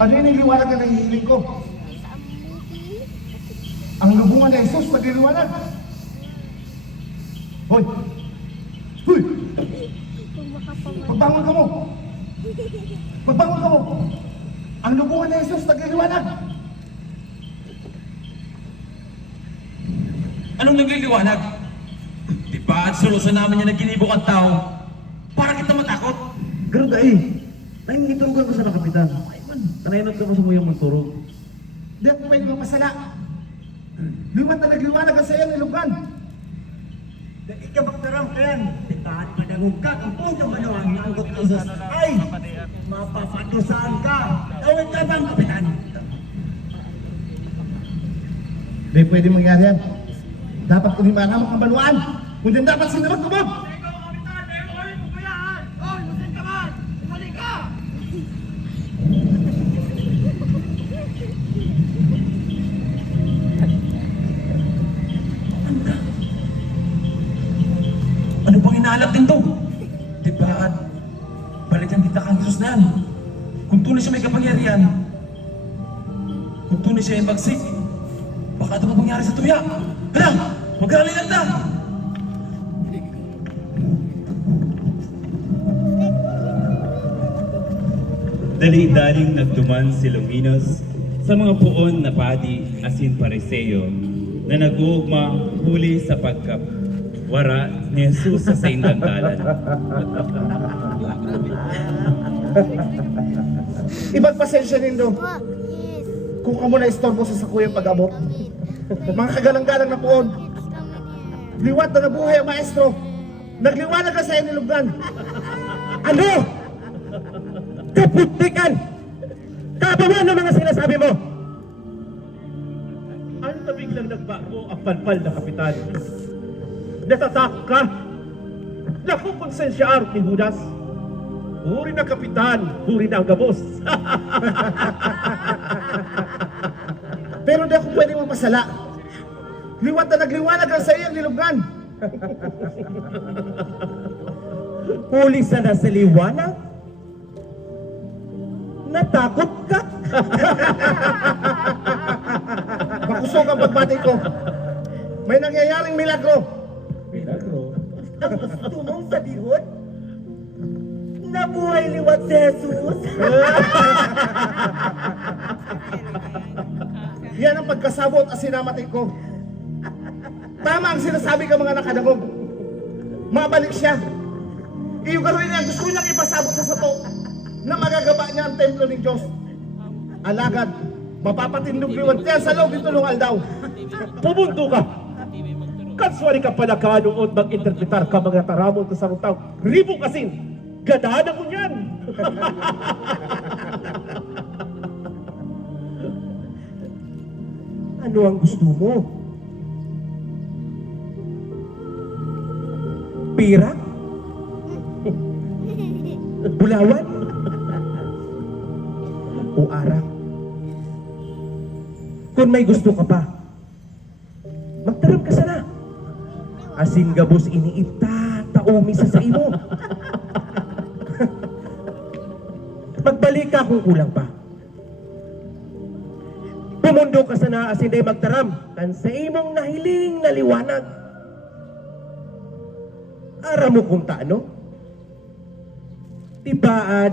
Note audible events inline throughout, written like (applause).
Ano yung niliwanag na nangihiling ko? Ang lubungan ni Jesus nagliliwanag. Hoy! Hoy! Magbangon ka mo! Magbangon ka mo! Ang lubungan ni Jesus nagliliwanag. Anong nagliliwanag? Di ba at solusyon namin yung nagkinibok ang tao? Para kita matakot? Ganun dahil. Ay, nangitulungan ko sa nakapitan. Ay man, tanayanot ka mo sa muyang magturog. Di ako pwede mapasala. Liwan na nagliwanag ang sayang nilugan. Ikabaktaram ka yan. Titahan ka ng hugka. Ang punyang manawang nanggot ka sa ay! Mapapadusahan ka. Awin ka bang kapitan? Di pwede mangyari yan. Dapat kung himangan ang kabaluan. Kung din dapat sinabag kumab. Inaalap din to? Di ba at balikan kita kang Diyos na. Kung tunay siya may kapangyarihan, kung tunay siya ay magsik, baka ito mangyari sa tuya. Hala! Mag-aalala lang na! Dali-daling nagduman si Longinos sa mga puon na padi asin pariseo na nag-uugma huli sa pagkawara ni Jesus sa saindantalan. Ibang pasensya nindo. Kung ka muna istorbo sa sakuyang pag-abot. Mga kagalang-galang na poon. Liwat na nabuhay ang maestro. Nagliwanag ka sa iyo nilugan. Ano? Kaputikan! Kabawan ng mga sinasabi mo! Ano na biglang nagbago ang palpal na kapitan? Natatakot ka? Naku, konsensyar ni Judas. Huri na kapitan, huri na ang gabos. (laughs) Pero di ako pwede mapasala. Liwat na nagliwanag ang sa iyo nilugan. Huli (laughs) sa nasa liwanag? Natakot ka? (laughs) Makusog ang pagbati ko. May nangyayaring. Milagro. Ang gusto mong sabihin? Nabuhay liwat si Jesus? (laughs) Yan ang pagkasabot at sinamati ko. Tama ang sinasabi ka mga nakadagog. Mabalik siya. Iyo gawin niya, gusto niyang ipasabot sa sato na magagaba niya ang templo ng Diyos. Alagad, mapapatindog liwan sa loob ng tulungal daw. Pumunto ka! Kanswari ka pala kanuod mag-interpretar ka mga taramon sa sarong tao. Ribo kasin! Gadaan ako niyan! (laughs) ano ang gusto mo? Pira? Bulawan? O arang? Kung may gusto ka pa, Asin gabos iniita, taumi sa sa imo. Magbalik ka kung kulang pa. Pumundo ka sana asin day magtaram, kan sa imong nahiling na liwanag. Ara mo kung taano? Tibaad,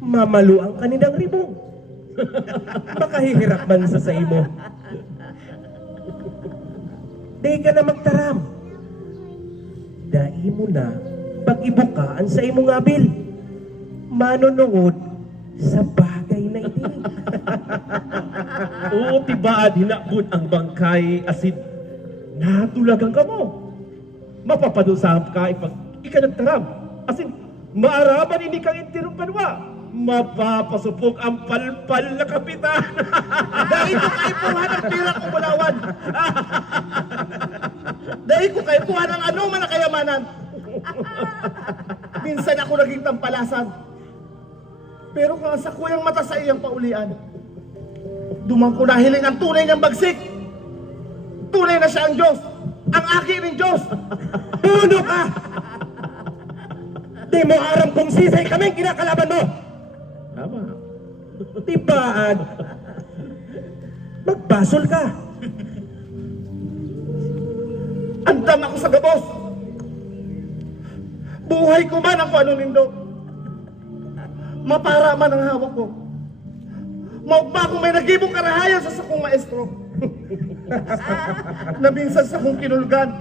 mamalu ang kaninang ribong. (laughs) Makahihirap man sa sa imo. Di ka na magtaram. Dai mo na pag-ibukaan sa imong abil. Manunungod sa bagay na iti. (laughs) Oo, tibaad hinabot ang bangkay asin natulagang ka mo. Mapapadusam ka ipag ikanagtaram. Asin, maaraman ini kang intirong kanwa. Mapapasupok ang palpal na kapitan. Dahil ko kaipuhan ang pira ko bulawan. (laughs) Dahil ko kaipuhan ang anong man na kayamanan. Minsan ako naging tampalasan. Pero kung sa kuyang mata sa iyang paulian, dumang ko nahiling ang tunay niyang bagsik. Tunay na siya ang Diyos. Ang akin ng Diyos. Puno ka! Di mo aram kung sisay kaming kinakalaban mo! Tibaan. Magbasol ka. Andam ako sa gabos. Buhay ko man kung ano nindo. Mapara man ang hawak ko. Maugma kung may nagibong karahayan sa sakong maestro. (laughs) na minsan sa kong kinulgan.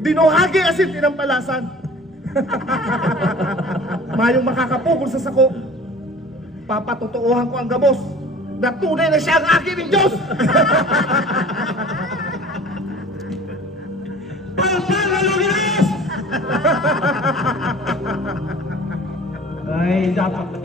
Dinuhagi asin tinampalasan. (laughs) Mayong makakapugol sa sako. Papatutuuhan ko ang gabos na tunay na siya ang akin ng Diyos. (laughs) Luminos! Ay, dapat